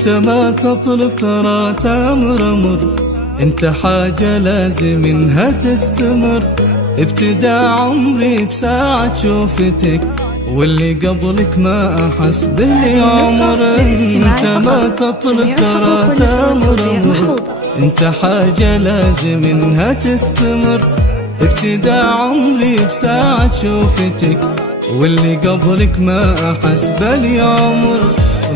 انت ما تطلب ترى تامر امر، انت حاجة لازم انها تستمر. ابتدى عمري بساعة شوفتك، واللي قبلك ما أحس باللي عمر. انت ما تطلب ترى تامر امر، انت حاجة لازم انها تستمر. ابتدى عمري بساعة شوفتك، واللي قبلك ما أحس بالي عمر.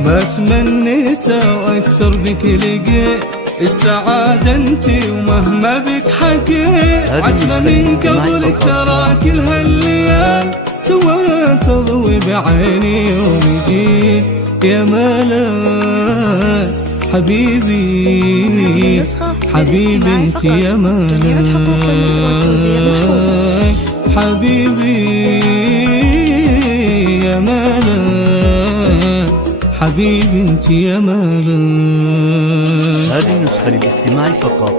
ما تمنيته وأكثر بك لقيت السعادة انتي، ومهما بك حكيت عتمة من قبلك ترى كل هالليال توها تضوي بعيني يوم يجي يا ملاك. حبيبي حبيبي انت يا ملاك، حبيبي يا ملاك، حبيبي انت يا ملاك. هذه النسخة للاستماع فقط.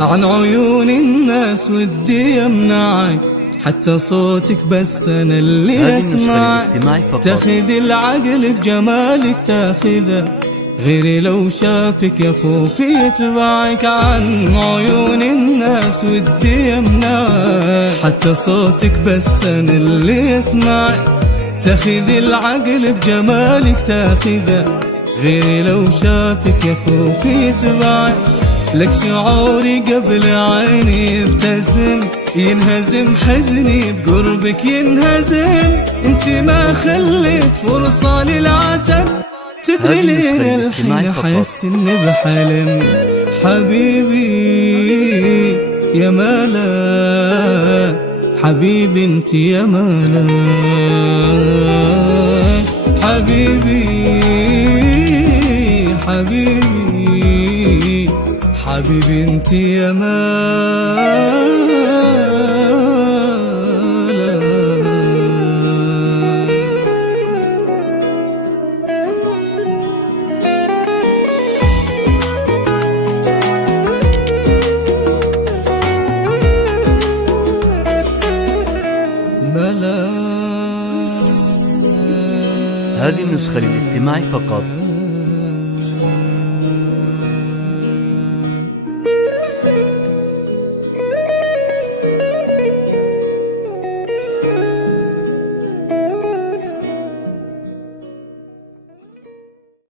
عن عيون الناس ودي يمنعك، حتى صوتك بس أنا اللي أسمعك. تاخذ العقل بجمالك تاخذه، غيري لو شافك يا خوفي يتبعك. عن عيون الناس ودي يمنعك، حتى صوتك بس أنا اللي أسمعك. تاخذ العقل بجمالك تاخذه، غيري لو شافك يا خوفي يتبعك. لك شعوري قبل عيني يبتسم، ينهزم حزني بقربك ينهزم. انت ما خليت فرصة للعتب، تدري لين الحين احس اني بحلم. حبيبي يا ملاك، حبيبي انت يا ملاك، حبيبي حبيبي حبيبي انت يا ملاك. هذه النسخة للاستماع فقط.